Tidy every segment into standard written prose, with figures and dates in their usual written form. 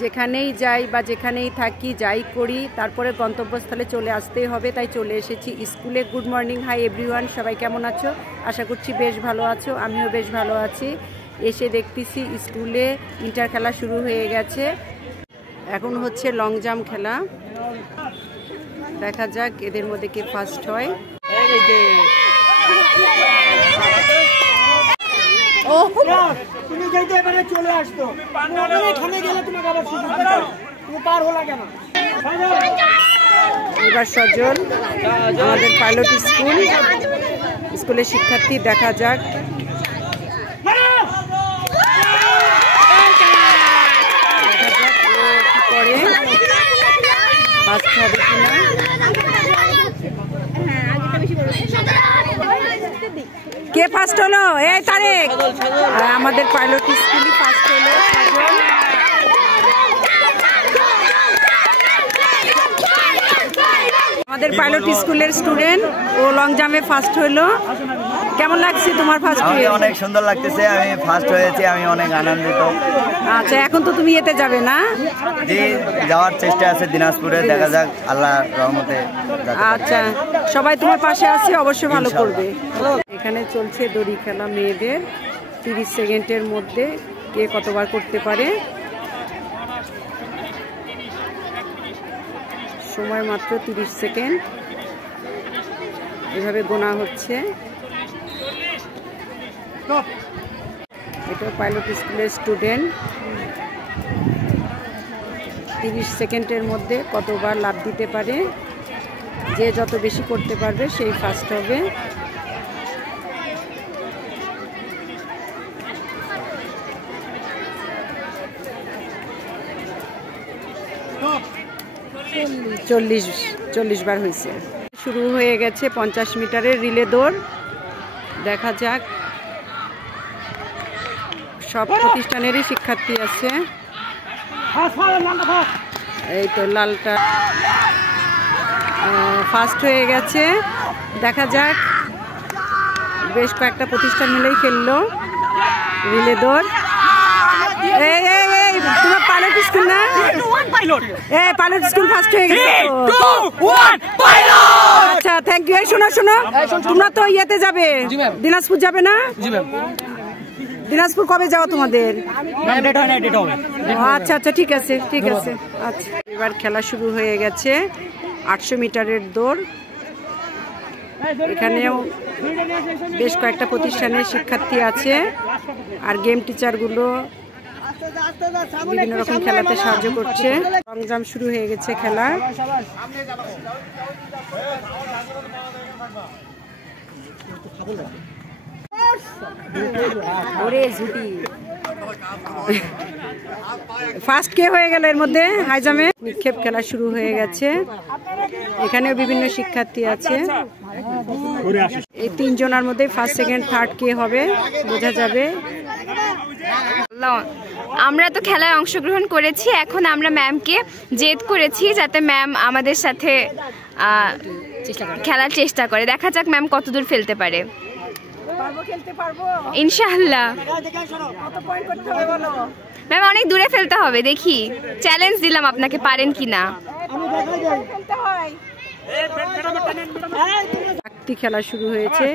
যেখানেই যাই বা যেখানেই থাকি যাই করি তারপরে গন্তব্যস্থলে চলে আসতেই হবে, তাই চলে এসেছি স্কুলে। গুড মর্নিং, হাই এভরিওয়ান, সবাই কেমন আছো? আশা করছি বেশ ভালো আছো, আমিও বেশ ভালো আছি। এসে দেখতেছি স্কুলে ইন্টার খেলা শুরু হয়ে গেছে। এখন হচ্ছে লং জাম্প খেলা, দেখা যাক এদের মধ্যে কে ফার্স্ট হয়। তুমি যেতে এবারে চলে আসতো, এখানে গেলে তোমাকে আবার সুযোগ দিতে হবে, তুমি পার হলা কেন? এবার সজল, আমাদের পাইলট স্কুলের শিক্ষার্থী, দেখা যাক কি করে, বাঁচতে হবে কিনা। কে ফার্স্ট হলো? এই তারেক, আমাদের পাইলট স্কুলই ফার্স্ট হলো। আমাদের পাইলট স্কুলের স্টুডেন্ট, ও লং জাম্পে ফার্স্ট হলো। কেমন লাগছে তোমার ফার্স্ট? অনেক সুন্দর লাগতেছে, আমি ফার্স্ট হয়েছি, আমি অনেক আনন্দিত। আচ্ছা, এখন তো তুমি এতে যাবে না? জি, যাওয়ার চেষ্টা আছে দিনাজপুরে, দেখা যাক আল্লাহর রহমতে। আচ্ছা, সবাই তোমার পাশে আছে, অবশ্যই ভালো করবে। এখানে চলছে দড়ি খেলা মেয়েদের, 30 সেকেন্ডের মধ্যে কে কতবার করতে পারে। সময় মাত্র 30 সেকেন্ড, এভাবে গোনা হচ্ছে। এটা পাইলট স্কুলের স্টুডেন্ট, 30 সেকেন্ডের মধ্যে কতবার লাফ দিতে পারে, যে যত বেশি করতে পারবে সেই ফার্স্ট হবে। চল্লিশ বার হয়েছে। শুরু হয়ে গেছে 50 মিটারের রিলে দৌড়, দেখা যাক। সব প্রতিষ্ঠানেরই শিক্ষার্থী আছে। এই তো লালটা ফার্স্ট হয়ে গেছে, দেখা যাক। বেশ কয়েকটা প্রতিষ্ঠান মিলেই খেললো রিলে দৌড়। তোমার পাইলট স্কুল না? পাইলট স্কুল ফার্স্ট হয়ে গেছে। আচ্ছা, থ্যাংক ইউ। শোনো শোনো, তোমরা তো ইয়েতে যাবে, দিনাজপুর যাবে না? দিনাজপুর কবে যাও তোমাদের? আচ্ছা আচ্ছা, ঠিক আছে ঠিক আছে। আচ্ছা, এবার খেলা শুরু হয়ে গেছে, 800 মিটারের দৌড়। এখানেও বেশ কয়েকটা প্রতিষ্ঠানের শিক্ষার্থী আছে, আর গেম টিচারগুলো বিভিন্ন রকম খেলাতে সাহায্য করছে। লং জাম্প শুরু হয়ে গেছে খেলা। ফার্স্ট কে হয়ে গেল এর মধ্যে? হাই জাম্পে নিক্ষেপ খেলা শুরু হয়ে গেছে। এখানেও বিভিন্ন শিক্ষার্থী আছে। এই 3 জনের মধ্যে ফার্স্ট সেকেন্ড থার্ড কে হবে বোঝা যাবে। আমরা তো খেলায় অংশগ্রহণ করেছি, এখন আমরা ম্যামকে জেদ করেছি যাতে ম্যাম আমাদের সাথে খেলার চেষ্টা করে। দেখা যাক ম্যাম কতদূর ফেলতে পারে। ইনশাআল্লাহ। ম্যাম অনেক দূরে ফেলতে হবে, দেখি। চ্যালেঞ্জ দিলাম আপনাকে, পারেন কিনা। চাকতি খেলা শুরু হয়েছে,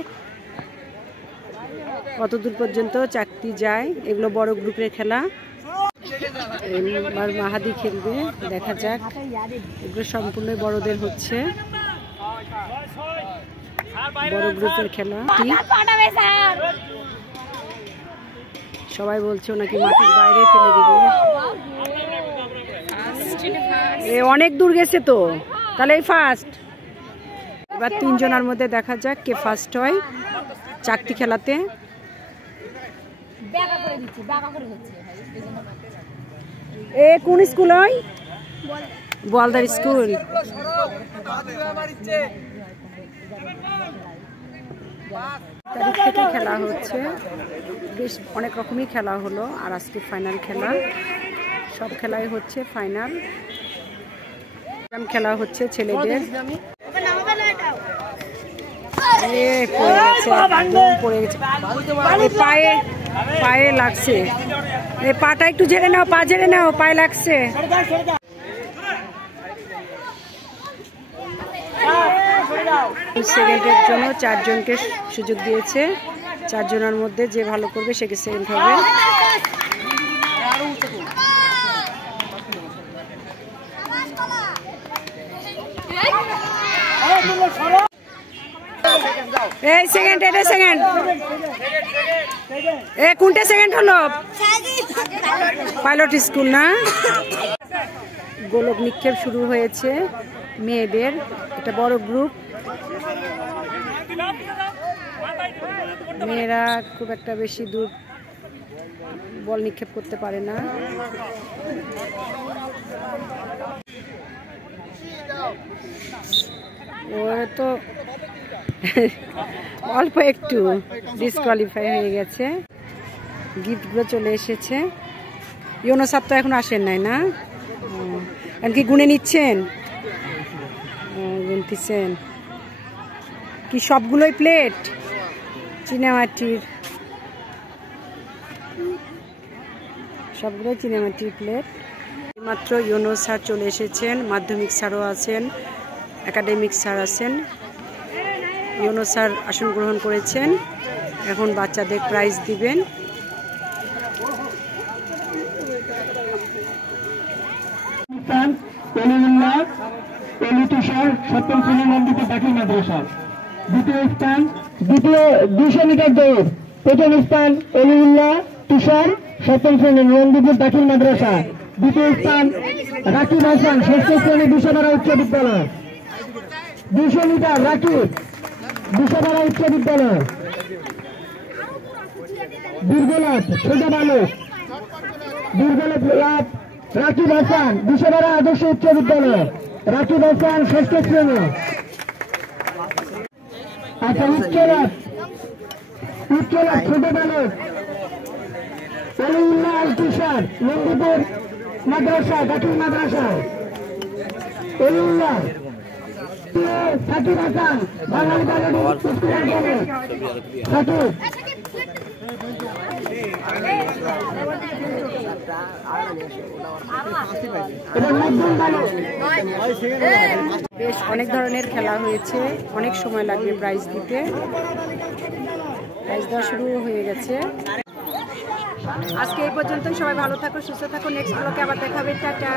কতদূর পর্যন্ত চাকতি যায়। এগুলো বড় গ্রুপের খেলা। এবার মাহাদি খেলবে, দেখা যাক। এগুলো সম্পূর্ণ বড়দের হচ্ছে, বড় গ্রুপের খেলা। সবাই বলছে নাকি মাঠের বাইরে ফেলে দিবে। অনেক দূর গেছে তো, তাহলে এই ফার্স্ট। এবার 3 জনের মধ্যে দেখা যাক কে ফার্স্ট হয় চাকতি খেলাতে। কোন স্কুল হয়? বোয়ালদার স্কুল। তারিখ থেকে খেলা হচ্ছে, বেশ অনেক রকমই খেলা হলো। আর আজকে ফাইনাল খেলা, সব খেলাই হচ্ছে ফাইনাল। খেলা হচ্ছে ছেলেদের। পড়ে গেছে, পায়ে লাগছে। এই পাটা একটু ঝেড়ে নাও, পা ঝেড়ে নাও, পায়ে লাগছে। সেকেন্ডের জন্য 4 জনকে সুযোগ দিয়েছে। 4 জনের মধ্যে যে ভালো করবে সে সেকেন্ড হবে। এই সেকেন্ড, এটা সেকেন্ড। এ কোনটা সেকেন্ড হলো? পাইলট স্কুল না? গোলক নিক্ষেপ শুরু হয়েছে মেয়েদের, এটা বড় গ্রুপ। মেয়েরা খুব একটা বেশি দূর বল নিক্ষেপ করতে পারে না। ও তো অল্প একটু ডিসকোয়ালিফাই হয়ে গেছে। গিফটগুলো চলে এসেছে। ইউনো সাপ তো এখন আসেন নাই না? এখন কি গুনে নিচ্ছেন? গুনতেছেন কি? সবগুলোই প্লেট চীনামাটির, সবগুলোই চীনামাটির প্লেট। মাত্র ইউনো স্যার চলে এসেছেন, মাধ্যমিক স্যারও আছেন, একাডেমিক স্যার আছেন। ইউনো স্যার আসন গ্রহণ করেছেন, এখন বাচ্চাদের প্রাইজ দিবেন। সপ্তম শ্রেণী নন্দিত দাখিল মাদ্রাসা। দ্বিতীয় স্থান 200 মিটার দৌড়, প্রথম স্থান অলিউল্লাহ তুষার, সপ্তম শ্রেণী নন্দিপুর দাখিল মাদ্রাসা। দ্বিতীয় স্থান রাকিব হাসান, ষষ্ঠ শ্রেণী বিষধারা উচ্চ বিদ্যালয়। 200 মিটার রাকিব, বিষধারা উচ্চ বিদ্যালয়। দীর্ঘলাভ ছোট বালক, দীর্ঘলাভ রাকিব হাসান, বিষধারা আদর্শ উচ্চ বিদ্যালয়। রাকিব হাসান ষষ্ঠ শ্রেণী। আচ্ছা, উচ্চলাভ ছোট বালক অলিউল্লাহ আল তুষার, নন্দীপুর মাদ্রাসা দাখিল মাদ্রাসা। অলিউল্লাহ সাকিব হাসান, বাঙালি বাঙালি সাকিব। বেশ অনেক ধরনের খেলা হয়েছে, অনেক সময় লাগবে প্রাইজ দিতে। প্রাইজ দেওয়া শুরু হয়ে গেছে। আজকে এই পর্যন্তই। সবাই ভালো থাকো, সুস্থ থাকো। নেক্সট ব্লগে আবার দেখা হবে। টাটা।